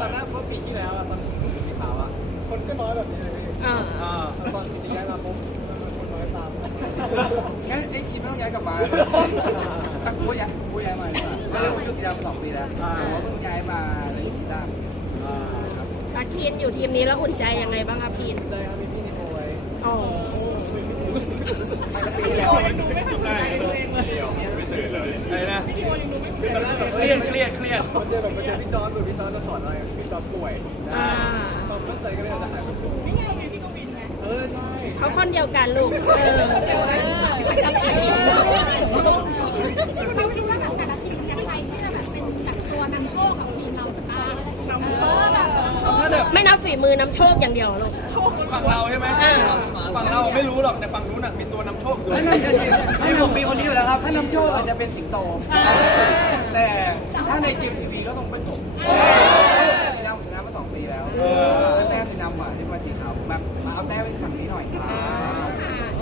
ตอนนั้นเพราะปีที่แล้วอะตอนสีขาวอะคนก็น้อยแบบนี้เลยพี่อ่าอ่าแต่ตอนปีนี้ย้ายมาปุ๊บคนน้อยตามงั้นไอ้คิดไม่ต้องย้ายกลับมาถ้ากูย้ายกูย้ายมาดีกว่าไม่ได้กูอยู่ที่เดิมมาสองปีแล้วแต่ว่าเพิ่งย้ายมาในชิต้าครับอาคีนอยู่ทีมนี้แล้วอุ่นใจยังไงบ้างครับพีนได้ครับมีพี่นิโคไว้อ๋อปีแล้วอะไรนะเครี ยดเครียดเครียดมาเจอแบบมาเจอพี่จอร์ดหรือพี่จอร์ดจะสอนอะไรพี่จอร์ดป่วยอ่า ตอนตั้งใจก็เลยจะหายไปโชว์นี่ไงพี่ก็บินไงเออใช่เขาคนเดียวกันลูกเออเราคิดว่าแบบแต่ละทีมจะใครที่จะแบบเป็นแบบตัวนำโชคของทีมเราบ้างเออแบบ ถ้าแบบไม่นับฝีมือนำโชคอย่างเดียวลูก ฝั่งเราใช่ไหมอ่า ฝั่งเราไม่รู้หรอกแต่ฝั่งนู้นน่ะมีตัวนำโชคอยู่ให้ผมมีคนนี้อยู่แล้วครับ ถ้านำโชคอาจจะเป็นสิงโต แต่ถ้าในจิมทีวีก็ต้องเป็นผมสีดำชนะมาสองปีแล้วแต้มสีดำอะที่มาสีขาวแบบมาเอาแต้มเป็นฝั่งนี้หน่อยครับ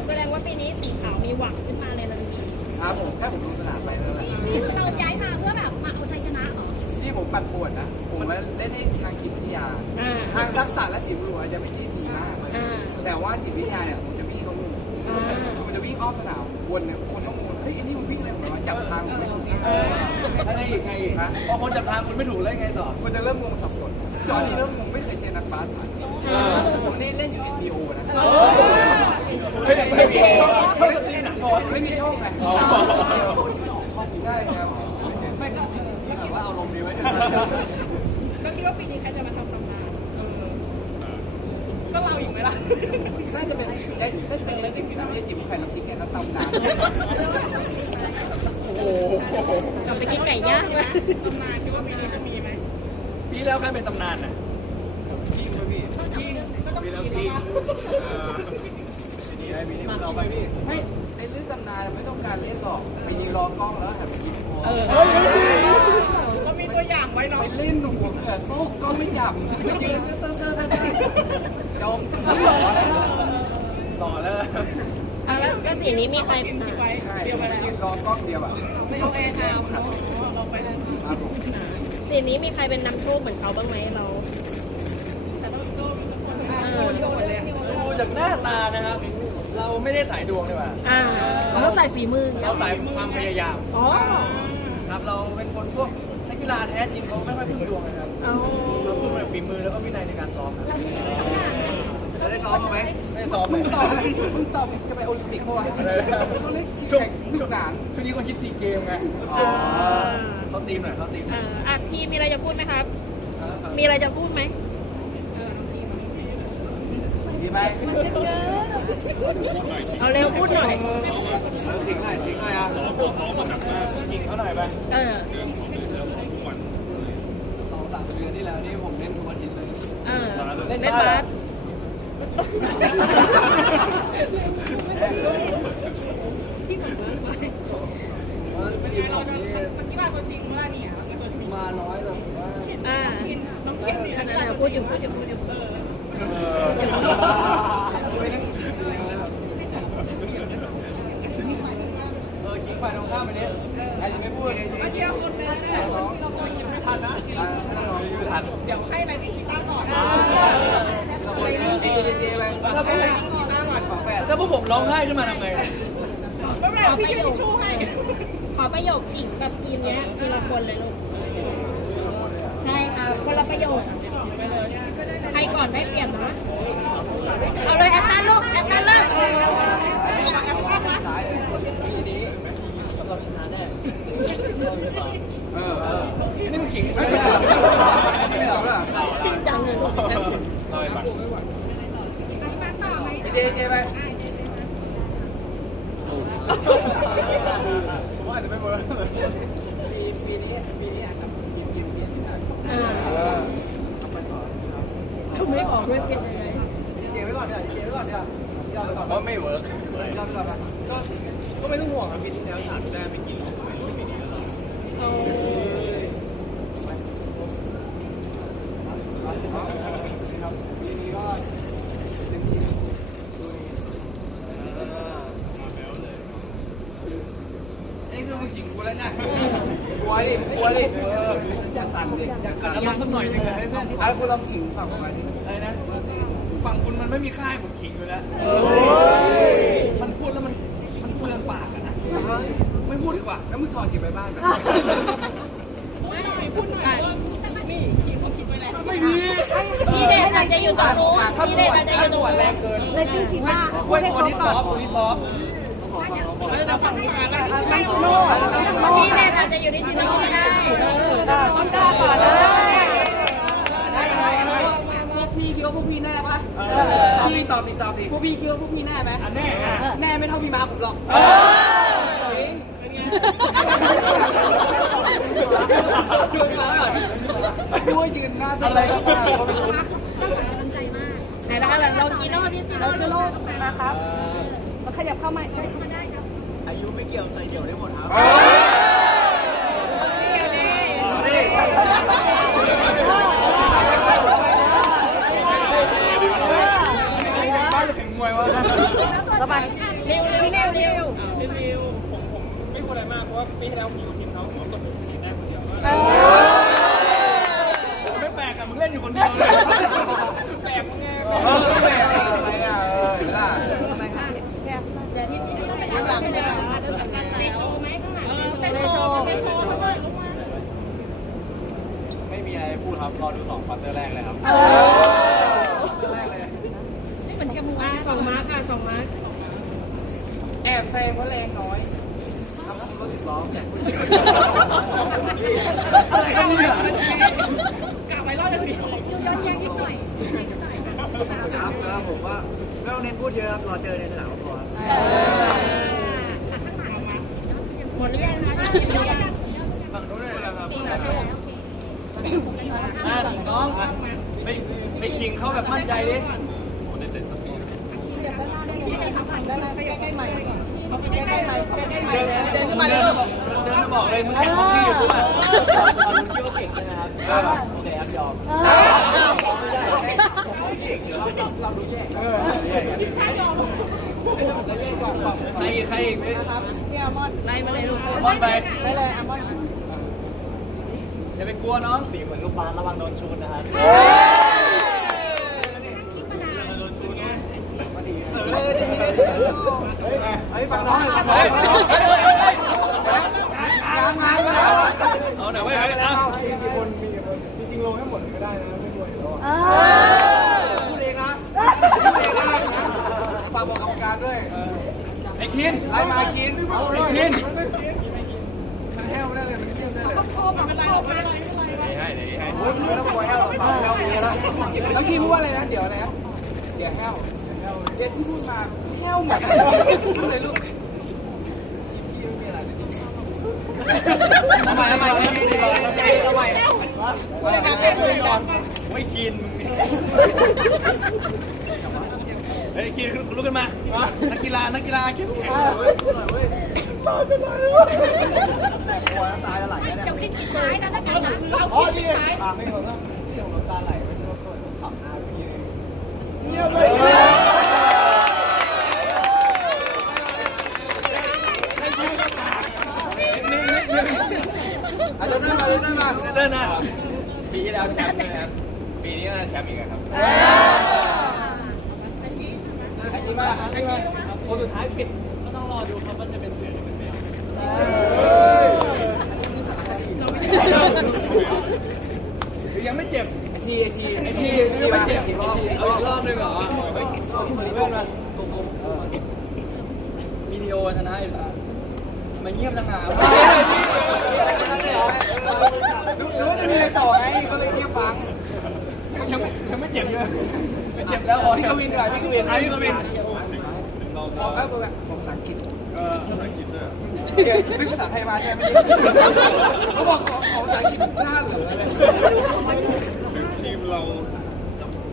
แสดงว่าปีนี้สีขาวมีหวังขึ้นมาเลยละนี้ครับผมแค่ผมลงสนามไปแล้วนี่คือเราย้ายมาเพื่อแบบมาเอาชัยชนะเหรอที่ผมปั่นปวดนะ ผมมาเล่นในทางจิตวิทยาอ่าทางทักษะและสีหัวจะไม่ได้ดีมาก อ่า แต่ว่าจิตวิทยาเนี่ยผมจะวิ่งเขางูอ่ามันจะวิ่งอ้อมสนามวนเนี่ยคนต้องวนเฮ้ยอันนี้มันวิ่งอะไรผมมาจับทางผมไม่ถูกอะไรอีกไงอีกฮะพอคนจับทางคุณไม่ถูกแล้วไงต่อคนจะเริ่มงงสับสนจอร์นี่เริ่มงงไม่เคยเจอนักบาสสายผมนี่เล่นอยู่ NBO นะไม่ไม่มีไม่ได้ตีหนังบอลไม่มีช่องไงใช่ครับไม่ก็ถือว่าเอาลงดีไว้เราคิดว่าปีนี้ใครจะมาทำตำนาน ก็เราอีก ไหมล่ะน่าจะเป็นไอ้ไม่เป็นไอ้จิ๋มนะไม่ใช่จิ๋มไข่น้ำพริกแกก็ตำน้ำโอ้โหกลับไปกินไก่ย่างมาปีแล้วใครเป็นตำนานน่ะพี่มั้ยพี่ปีแล้วพี่เราไปพี่ไม่ไอ้เรื่องตำนานไม่ต้องการเล่นหรอกไปยืนรอกล้องแล้วหันไปยิ้มพอก็มี ตัวอย่างไว้เนาะไปเล่นหนูเผื่อโซ่ก็ไม่หยับไปยืนเซ่อเซ่อได้จงต่อแล้วเอาแล้วก็สีนี้มีใครกินที่ไว้ใช่เตรียมไว้แล้วยืนรอกล้องเดียวอะไม่เอาแอร์ทาวน์เนาะเอาไปแล้วครับผมสีนี้มีใครเป็นนำโชคเหมือนเขาบ้างไหมเราแต่ต้องโดนทุกคนเออดูจากหน้าตานะครับ เราไม่ได้สายดวงดีกว่าอ่าเราต้องใส่ฝีมืออย่างเงี้เรายสายความพยายามอ๋อครับเราเป็นคนพวกนักกี ฬาแท้จริงเขาไม่ค่อยพึ่งดวงนะครับเอาเราพึ่งแบบฝีมือแล้วก็วินัยในการซ้อมครับจะได้ซ้อมไหมไม่ซ้อมมึงตอบมึงตอบจะไปโอลิมปิกเมื่อวานเขาเล่นแข่งลูกหนานช่วงนี้คนคิดซีเกมไงเขาตีมหน่อยเขาตีมหเอน่อยออะทีมมีอะไรจะพูดไหมครับ มีอะไรจะพูดไหมดีไหมเอาเร็วพูดหน่อยทิ้งหน่อยทิ้งหน่อยอะยิงเขาหน่อยไปเออ สองสามเดือน ที่แล้วนี่ผมเล่นทุกอาทิตย์เลยเออเล่นบาสเป็นไงเราจะนักกีฬาตัวจริงเมื่อนี่อะตัวจริงมาน้อยแต่ผมว่าอ่าน้องคิดดิอันนั้นเดี๋ยวพูดอยู่พูดอยู่พูดอยู่ด้วยนั่งอีกทีนึงนะครับเออคิงไปตรงข้ามไปนี้ใครจะไม่พูดมาเที่ยวคนเลยนะร้องเราคิดไม่ทันนะ เดี๋ยวให้อะไรพี่กีตาร์ก่อนไอเจเจไปถ้าพูดกีตาร์ก่อนของแฟนถ้าพวกผมร้องไห้ขึ้นมาทำไงไม่เป็นไรพี่ยืนทิชชู่ให้ ขอประโยคอีกแบบทีมเนี้ยทีละคนเลยลูก ใช่ค่ะ คนละประโยค ใครก่อนได้เปลี่ยนนะ เอาเลยแอตตาลูกแอตตาเลิก เราชนะแน่ เออนี่มันขิงไม่ได้ไม่หรอกล่ะ จริงจังเลยลูก มาต่อไหม ไอเจเจไปผมว่าอาจจะไม่เวิร์กปีปีนี้ปีนี้อาจจะเปลี่ยนเปลี่ยนเปลี่ยน อ่า เออทำไปก่อนครับ เขา ไม่บอกด้วยเป็นยังไงเก็บไว้ก่อนเนี่ยเก็บไว้ก่อนเนี่ยยอมไปก่อนว่าไม่เวิร์กยอมไปก่อนก็ก็ไม่ต้องห่วงครับปีที่แล้วสามแต้มไม่กินปีนี้แล้วเอาปีนี้ก็เต็มที่ดูนี่นี่คือมึงจริงกูแล้วนะ วดิกลัวดิเอออย่าสั่นดิอย่าสั่นอารมณ์สักหน่อยหนึงให้เพื่อนอะคุณลองขิงฝั่งประมาณนี้อะไรนะฝั่งคุณมันไม่มีค่ายผมขิงอยู่แล้วมันพูดแล้วมันมันเปลืองปากอะนะไม่พูดดีกว่าแล้วมึงถอดก็บไปบ้านไหมนี่ทีมเขาคิดไว้แล้วไม่มีทีเด็ดอาจจะอยู่ตรงนู้นทีเด็ดอาจจะอยู่ตรงนู้น แรงเกินเลยติ้งทีหน้าเว้ยตัวนี้ซอฟตัวนี้ซอฟ แล้วเราฟังมาแล้วตั้งโน่ตั้งโน่ทีเด็ดอาจจะอยู่ในทีโน่ก็ได้ต้องกล้าก่อนนะพวกพี่คิดว่าพวกพี่แน่ปะตอบพี่ตอบพี่ตอบพี่พวกพี่คิดว่าพวกพี่แน่ไหมอันแน่แน่ไม่เท่าพี่มาผมหรอกด้วยยืนหน้าอะไรก็ได้สร้างใจมากไหนนะคะแบบลองทีโน่ที่ทีเราโน่จะโน่นะครับมาขยับเข้ามา ยุไม่เกี่ยวใส่เดี่ยวได้หมดครับบ้านจะถึงมวยวระบายเร็วเร็วเร็วเร็วรีวิวผมผมไม่พูดอะไรมากเพราะว่าปีที่แล้วผมอยู่ทีมเขาผมตกเป็นสีแรกคนเดียวเออไม่แปลกอะมึงเล่นอยู่คนเดียวเลยแปลกมึงไงเออไม่อะไรอะเออเห็นล่ะเดี๋ยวที่ทีโน่ไปหลังเลยในโชว์ไหมข้างหลัง เต้โชว์เต้โชว์ทำไมลูกมา ไม่มีอะไรพูด ครับรอดูสองควอเตอร์แรกเลยครับนี่เหมือนเชียร์มูอ่าสองมาร์คค่ะสองมาร์คแอบแซงเพราะแรงน้อยทำรถสิบล้ออะไรกันเนี่ยกะไว้รอบเดียวดูย้อนแย้งนิดหน่อยนิดหน่อยครับแล้วผมว่าไม่ต้องเน้นพูดเยอะครับรอเจอในสนามก็พอครับหมดหรือยังคะฝั่งนู้นเลยนะครับ อะน้องไปไปขิงเขาแบบมั่นใจดิเดินขึ้นมาเลยเดินมาบอกเลยมึงแข่งฮอกกี้อยู่ด้วยคุณคิดว่าเก่งใช่ไหมครับแต่ยอมใครอีกใครอีกพี่พี่อามอนไล่มาเลยลูกมอนไปได้เลยอามอน อย่าไปกลัวน้องสีเหมือนลูกบาสระวังโดนชูดนะครับไอ้ฝั่งน้องไอ้ฝั่งน้องงานงานมาแล้วเอาหน่อยเว้ยเฮ้ยเอามีคนมีคนจริงๆลงให้หมดเลยก็ได้นะไม่กลัวอยู่แล้วเออพูดเองนะฝากบอกกรรมการด้วยไอ้คินไล่มาคินไอ้คินมันแห้วได้เลยมัน เที่ยวได้เลยโคมโคมมาให้เดี๋ยวให้ไม่พูดว่าอะไรนะ เดี๋ยวอะไรนะเดี๋ยวแห้วเดี๋ยวที่พูดมาแห้วหมดเลยลูกทำไมทำไมทำไมทำไมพูดดังๆพูดดังไม่คินเฮ้ยคินลุกขึ้นมา นักกีฬา นักกีฬาเข้มแข็งเว้ย หน่อยเว้ยเดี๋ยวคลิปสุดท้ายนะถ้ากันนะเราคิดท้ายๆไม่หรอกนะเดี๋ยวน้ำตาไหลไม่ใช่ว่าตัวขำหน้าพี่เลยเงียบเลยอาจจะนั่งมาเลยนั่งมาเดินหน้าปีที่แล้วแชมป์เลยครับปีนี้ก็แชมป์อีกครับอาชีพไอชิมาอาชีพคนสุดท้ายปิดก็ต้องรอดูครับว่าจะเป็น เสือหรือเป็นแมวหรือยังไม่เจ็บไอทีไอทีไอ้ทีนี่ไม่เจ็บเอาอีกรอบหนึงเหรอเพื่อนมาวิดีโอชนะอยู่แล้วทำไมเงียบจังอะหรือว่าจะมีอะไรต่อไงก็เลยเงียบฟังยังไม่ยังไม่เจ็บเลยไม่เจ็บแล้วพี่กวินดีกว่าพี่กวินไอ้พี่กวินขอแป๊บแบบผมภาษาอังกฤษเออภาษาอังกฤษด้วย นึกภาษาไทยมาใช่ไหมเขาบอกขอขอภาษาอังกฤษหน้าเหลือเลยทีมเรา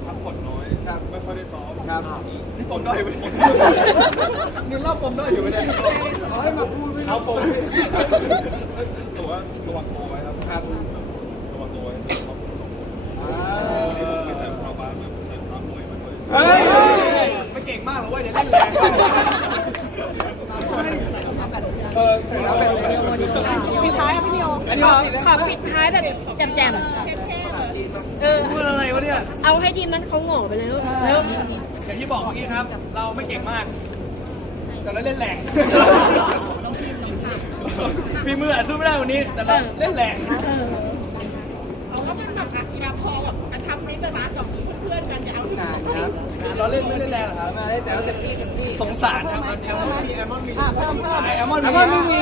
พักผ่อนน้อยครับไม่ค่อยได้ซ้อมครับนี่ปมด้อยไปนึกเล่าปมด้อยอยู่ไม่ได้ขอให้มาพูดไม่เอาปมแต่ว่าระวังตัวไว้ครับครับระวังตัวไว้เขาพูดสองคนอ่าไม่ใช่ชาวบ้านแบบใส่ตามมวยมาด้วยเฮ้ยไม่เก่งมากหรอกเว้ยเดี๋ยวเล่นแรง เออเสร็จแล้วเป็นพี่ท้ายพี่นิโออันขอขอปิดท้ายแบบแจ่มๆเออพูดอะไรวะเนี่ย เอาให้ทีมนั้นเขาโง่ไปเลยลูกแล้วอย่างที่บอกเมื่อกี้ครับ เราไม่เก่งมาก แต่เราเล่นแรงฝีมืออาจสู้ไม่ได้วันนี้ แต่เราเล่นแรงเอาแล้วมันแบบกีฬาพอแบบกระชับมิตรนะกับเพื่อนกันอย่าเอาที่นานมันครับ เราเล่นไม่เล่นแรงหรอกครับมาได้แต่ว่าเต็มที่เต็มที่สงสารครับแอลมอนมีแอลมอนมีอะเพิ่มเพิ่มแอลมอนแอลมอนไม่มี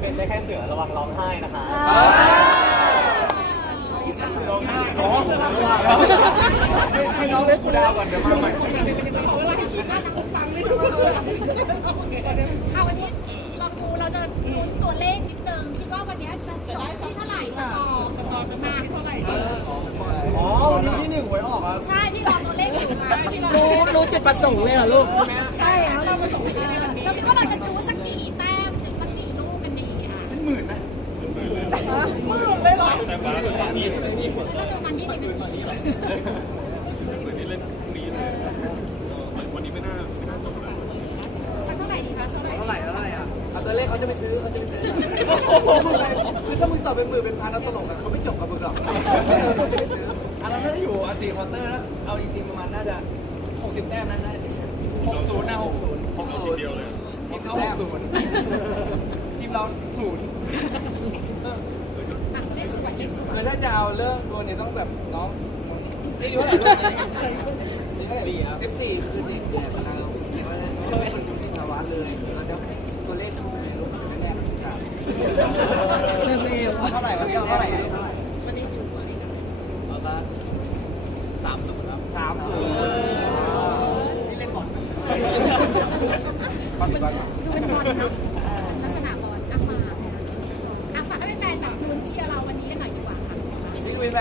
เป็นได้แค่เสือระวังร้องไห้นะคะให้ให้น้องเล่นกูดาวก่อนเดี๋ยวมาใหม่ขอเวลาให้คิดว่าจะฟังไม่ถูกเอาวันนี้ลองดูเราจะลุ้นตัวเลขนิดนึงคิดว่าวันนี้จะจบที่เท่าไหร่สกอร์ตอนจะมาเท่าไหร่อ๋อวันนี้ที่หนึ่งหวยออกครับใช่ที่รอ รารู้รู้จุดประสงค์เลยเหรอลูก ใช่แล้วเราประสงค์เราคิดว่าเราจะชูสักกี่แต้มถึงสักกี่ลูกกันดีค่ะเป็นหมื่นนะแต่บ้านตอนนี้ก็จะประมาณ20นาทีเหมือนนี่เล่นพรุ่งนี้เลยวันนี้ไม่น่าไม่น่าจบเลยสักเท่าไหร่ดีคะเท่าไหร่เท่าไหร่เท่าไหร่อะเอาตัวเลขเขาจะไปซื้อเขาจะไปซื้อมึงอะไรคือถ้ามึงตอบเป็นหมื่นเป็นพันแล้วตลกอะเขาไม่จบกับมึงหรอก 60แต้มนั้นน่าจะหกศูนย์นะหกศูนย์พบเราทีเดียวเลยทีมเขาหกศูนย์ทีมเราศูนย์คือถ้าจะเอาเรื่องตัวเนี่ยต้องแบบน้องอายุเท่าไหร่ลูกอายุเท่าไหร่สิบสี่คือเด็กเนี่ยเวลาเราเราไม่คนดูที่ภาวะเลยเราจะตัวเลขทุกในลูกไม่แน่ครับเร็วเร็วเท่าไหร่วะเท่าไหร่เท่าไหร่เอาซะสามศูนย์ครับสามศูนย์นี่เล่นบอล ดูเป็นบอลเนาะลักษณะบอลอะฝาอะฝากให้แฟนๆแบบลุ้นเชียร์เราวันนี้กันหน่อยดีกว่าค่ะนี่คุยไป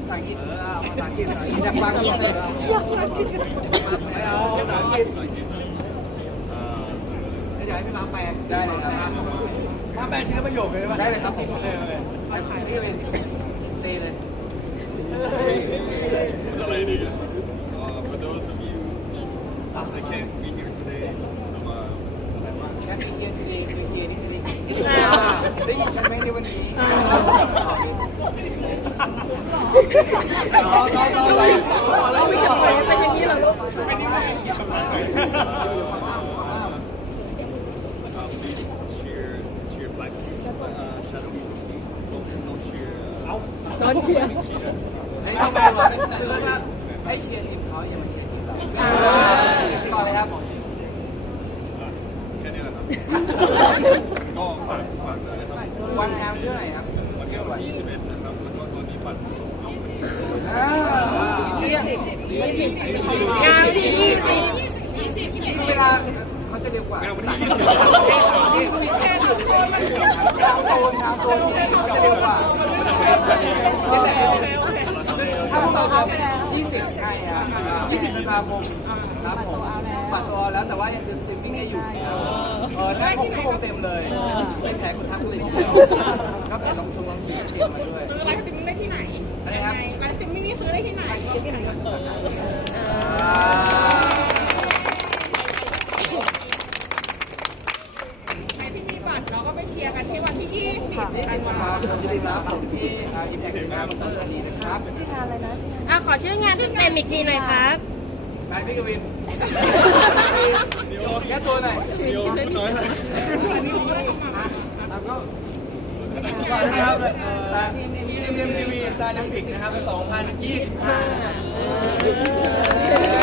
ภาษาอังกฤษเออภาษาอังกฤษอยากฟังเลยไม่เอาภาษาอังกฤษอยากให้พี่มาแปลได้เลยครับถ้าแปลทีละประโยคเลยได้ไหมได้เลยครับผมเลยเลยขายนี่เป็นเซเลย อะไรดี Uh, for those of you that can't be here today, so uh, แค่มีเกียร์ทีเดียวมีเกียร์นี่คือดีได้ยินฉันไหมในวันนี้ต่อต่อต่อต่อเราไม่จบเลย เป็นอย่างนี้เหรอลูก uh, please cheer cheer Black Team. Uh, Shadow don't don't cheer. Uh, ตอนเชียร์ cheer. อันนี้ต้องไปก่อนคือถ้าให้เชียร์ทีมเขาอย่ามาเชียร์ทีมเราต่อเลยครับผมแค่นี้แหละครับก็ฝากฝากด้วยครับวันงานเท่าไหร่ เที่ยงงานที่ยี่สิบคือเวลาเขาจะเร็วกว่าเอาวันที่20ทางโซนทางโซนเขาจะเร็วกว่าถ้าพวกเราครับ20ใช่ครับ20ธันวาคมครับผมบัตรโซนแล้วแต่ว่ายังซื้อสตรีมมิ่งได้อยู่เออได้6ชั่วโมงเต็มเลย เป็นแผนคนทักเลยทีเดียวก็เป็นลงชมลงขีดเตรียมมาด้วยซื้อไลฟ์สตรีมมิ่งได้ที่ไหนอะไลฟ์ส ตรีมมิ่งนี่ซื้อได้ที่ไหนใครที่มีบัตรเราก็ไปเชียร์กันที่วันที่20ธันวาครับผมยินดีรับผมที่อิมแพคซีมาบัตเตอร์อันนี้นะครับชื่องานอะไรนะชื่องานอะขอชื่องานเต็มๆอีกทีหน่อยครับไปพี่กวินแก้ตัวหน่อยเดี๋ยวน้อยแล้วก็ก่อนนะครับทีมเอ็มทีวีสตาร์ลิ มปิกนะครับ 2025